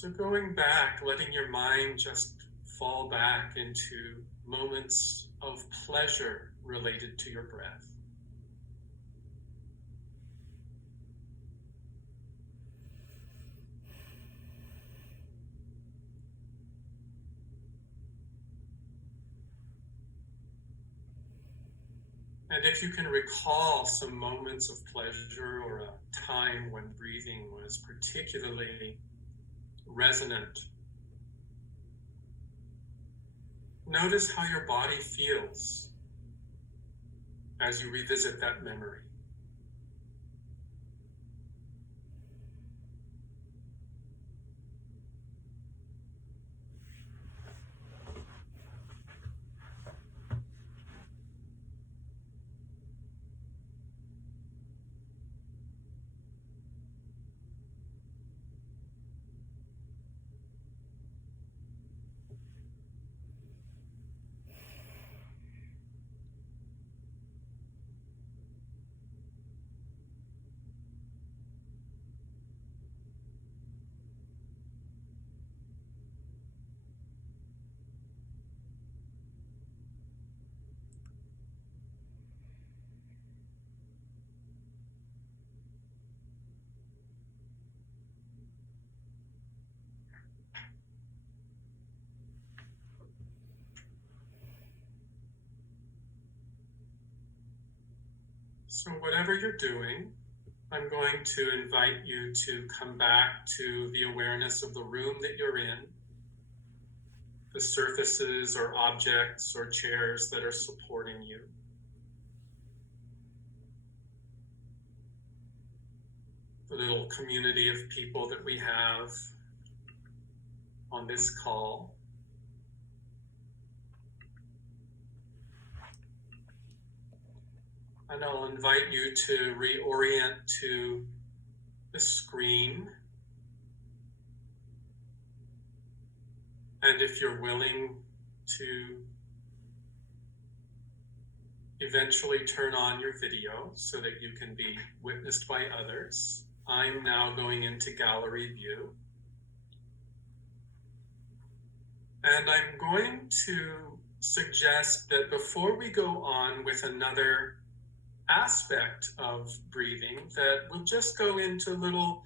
So going back, letting your mind just fall back into moments of pleasure related to your breath. And if you can recall some moments of pleasure or a time when breathing was particularly resonant, notice how your body feels as you revisit that memory. So whatever you're doing, I'm going to invite you to come back to the awareness of the room that you're in, the surfaces or objects or chairs that are supporting you. The little community of people that we have on this call. And I'll invite you to reorient to the screen. And if you're willing to eventually turn on your video so that you can be witnessed by others, I'm now going into gallery view. And I'm going to suggest that before we go on with another aspect of breathing, that we'll just go into little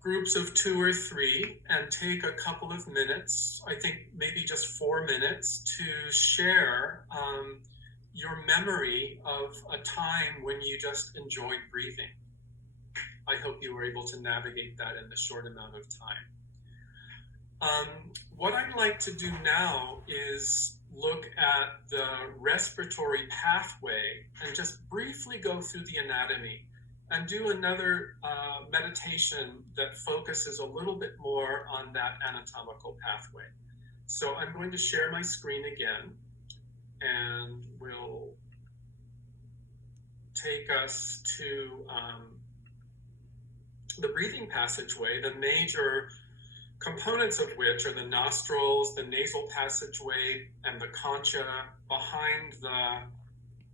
groups of 2 or 3 and take a couple of minutes, I think maybe just 4 minutes, to share your memory of a time when you just enjoyed breathing. I hope you were able to navigate that in the short amount of time. What I'd like to do now is look at the respiratory pathway and just briefly go through the anatomy and do another meditation that focuses a little bit more on that anatomical pathway. So I'm going to share my screen again, and we'll take us to the breathing passageway, the major components of which are the nostrils, the nasal passageway, and the concha behind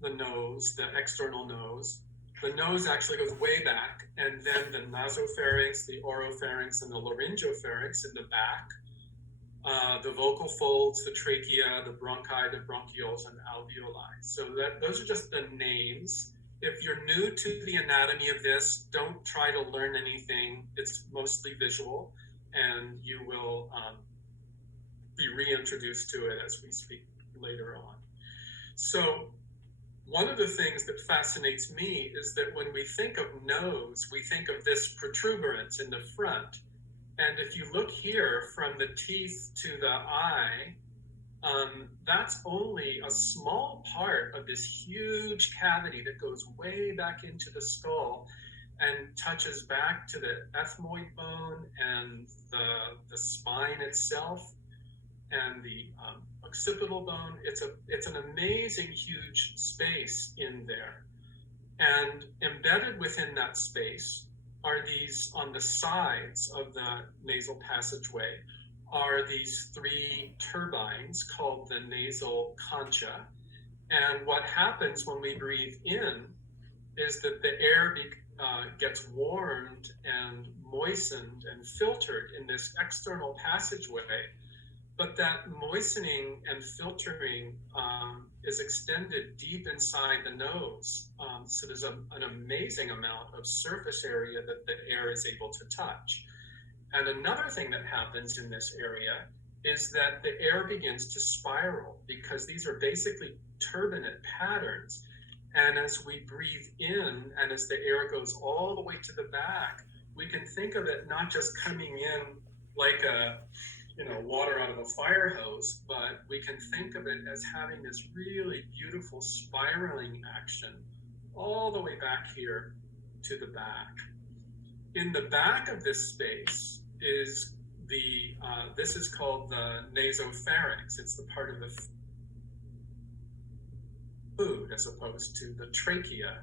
the nose, the external nose. The nose actually goes way back, and then the nasopharynx, the oropharynx, and the laryngopharynx in the back. The vocal folds, the trachea, the bronchi, the bronchioles, and alveoli. So those are just the names. If you're new to the anatomy of this, don't try to learn anything. It's mostly visual, and you will be reintroduced to it as we speak later on. So one of the things that fascinates me is that when we think of nose, we think of this protuberance in the front. And if you look here from the teeth to the eye, that's only a small part of this huge cavity that goes way back into the skull and touches back to the ethmoid bone and the spine itself and the occipital bone. It's an amazing huge space in there. And embedded within that space are these, on the sides of the nasal passageway, are these 3 turbines called the nasal concha. And what happens when we breathe in is that the air gets warmed and moistened and filtered in this external passageway, but that moistening and filtering is extended deep inside the nose. So there's an amazing amount of surface area that the air is able to touch. And another thing that happens in this area is that the air begins to spiral, because these are basically turbinate patterns. And as we breathe in, and as the air goes all the way to the back, we can think of it not just coming in like water out of a fire hose, but we can think of it as having this really beautiful spiraling action all the way back here to the back. In the back of this space is this is called the nasopharynx. It's the part of the food, as opposed to the trachea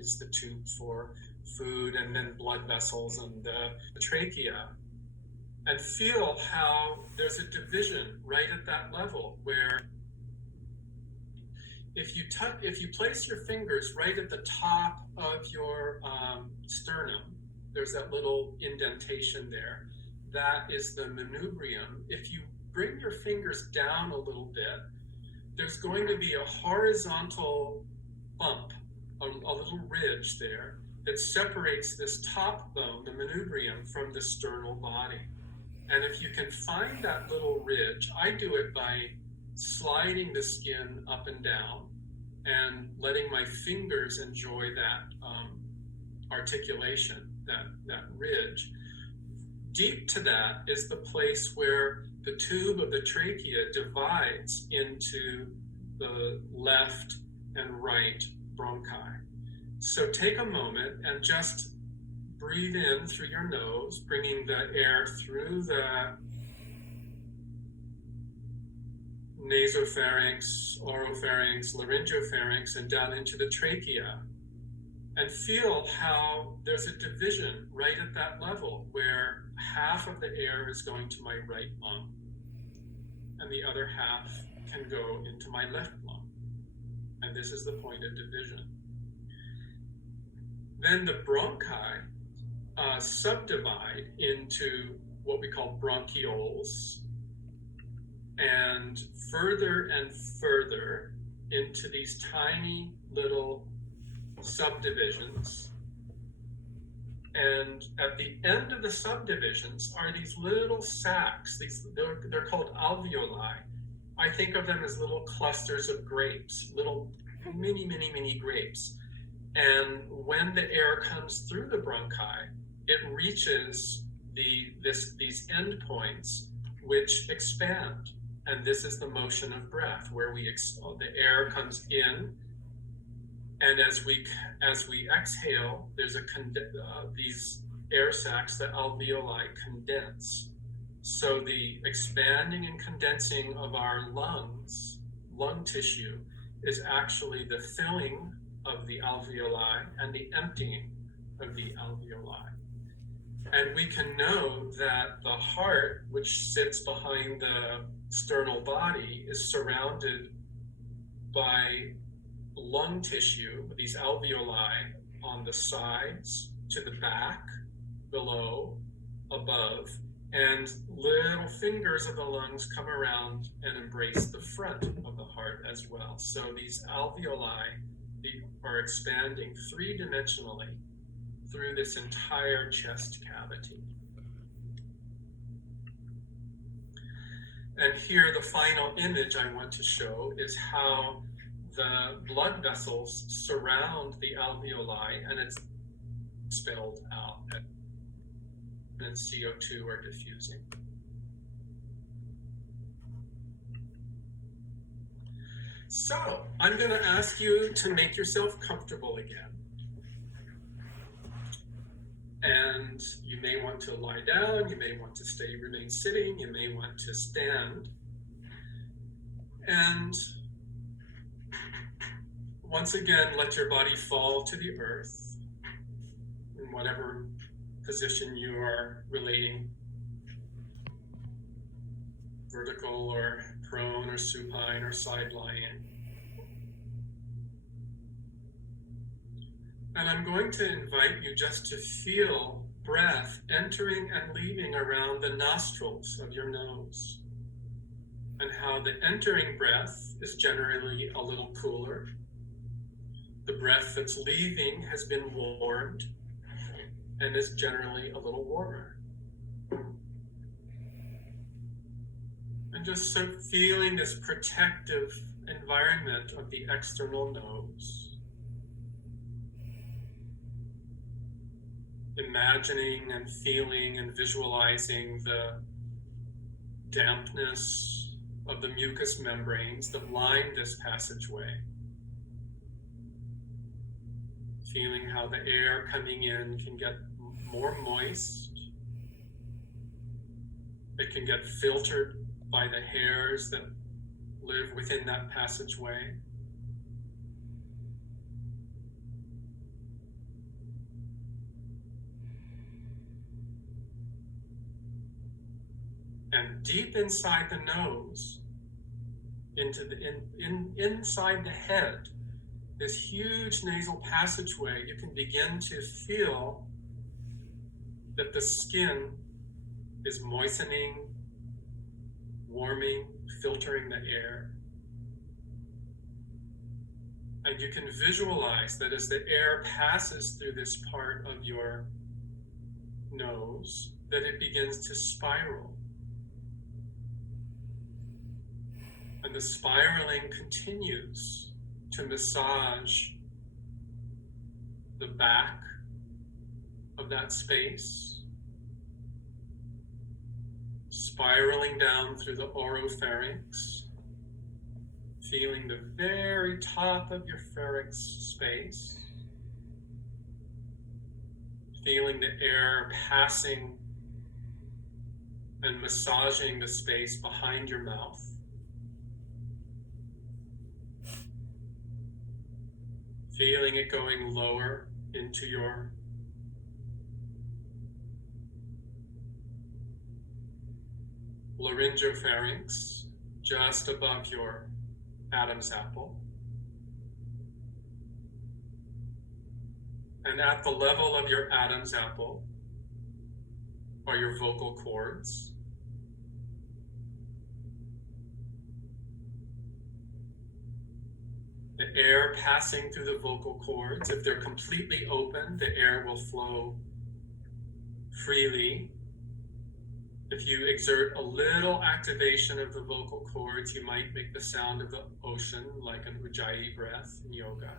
is the tube for food, and then blood vessels and the trachea. And feel how there's a division right at that level, where if you place your fingers right at the top of your sternum, there's that little indentation there. That is the manubrium. If you bring your fingers down a little bit, there's going to be a horizontal bump, a little ridge there that separates this top bone, the manubrium, from the sternal body. And if you can find that little ridge, I do it by sliding the skin up and down and letting my fingers enjoy that articulation, that ridge. Deep to that is the place where the tube of the trachea divides into the left and right bronchi. So take a moment and just breathe in through your nose, bringing the air through the nasopharynx, oropharynx, laryngopharynx, and down into the trachea. And feel how there's a division right at that level, where half of the air is going to my right lung, and the other half can go into my left lung. And this is the point of division. Then the bronchi subdivide into what we call bronchioles, and further into these tiny little subdivisions. And at the end of the subdivisions are these little sacs. They're called alveoli. I think of them as little clusters of grapes, little mini grapes. And when the air comes through the bronchi, it reaches these endpoints, which expand. And this is the motion of breath, where the air comes in, and as we exhale, there's these air sacs, the alveoli, condense. So the expanding and condensing of our lungs, lung tissue, is actually the filling of the alveoli and the emptying of the alveoli. And we can know that the heart, which sits behind the sternal body, is surrounded by lung tissue, these alveoli on the sides, to the back, below, above, and little fingers of the lungs come around and embrace the front of the heart as well. So these alveoli are expanding three-dimensionally through this entire chest cavity. And here, the final image I want to show is how the blood vessels surround the alveoli, and it's expelled out, and then CO2 are diffusing. So I'm going to ask you to make yourself comfortable again. And you may want to lie down, you may want to remain sitting, you may want to stand. And once again, let your body fall to the earth in whatever position you are relating, vertical or prone or supine or side lying. And I'm going to invite you just to feel breath entering and leaving around the nostrils of your nose, and how the entering breath is generally a little cooler. The breath that's leaving has been warmed and is generally a little warmer. And just so feeling this protective environment of the external nose. Imagining and feeling and visualizing the dampness of the mucous membranes that line this passageway. Feeling how the air coming in can get more moist. It can get filtered by the hairs that live within that passageway. And deep inside the nose, inside the head, this huge nasal passageway, you can begin to feel that the skin is moistening, warming, filtering the air. And you can visualize that as the air passes through this part of your nose, that it begins to spiral. And the spiraling continues to massage the back of that space, spiraling down through the oropharynx, feeling the very top of your pharynx space, feeling the air passing and massaging the space behind your mouth. Feeling it going lower into your laryngopharynx, just above your Adam's apple. And at the level of your Adam's apple are your vocal cords. The air passing through the vocal cords, if they're completely open, the air will flow freely. If you exert a little activation of the vocal cords, you might make the sound of the ocean, like an Ujjayi breath in yoga.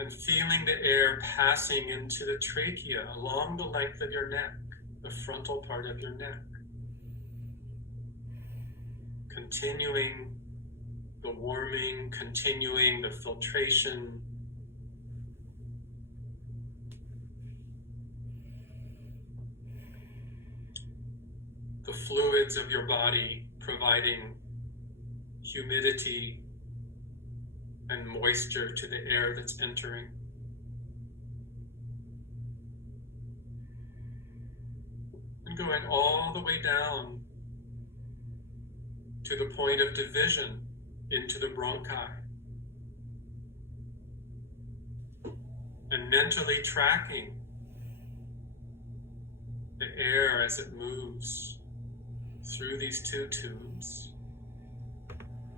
And feeling the air passing into the trachea along the length of your neck, the frontal part of your neck. Continuing the warming, continuing the filtration. The fluids of your body providing humidity and moisture to the air that's entering. And going all the way down to the point of division into the bronchi. And mentally tracking the air as it moves through these two tubes.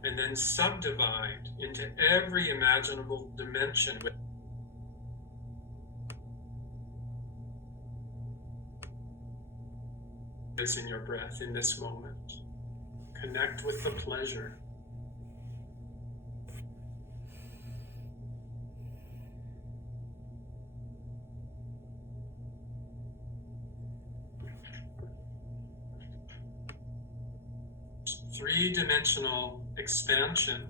And then subdivide into every imaginable dimension is in your breath in this moment. Connect with the pleasure. Three-dimensional expansion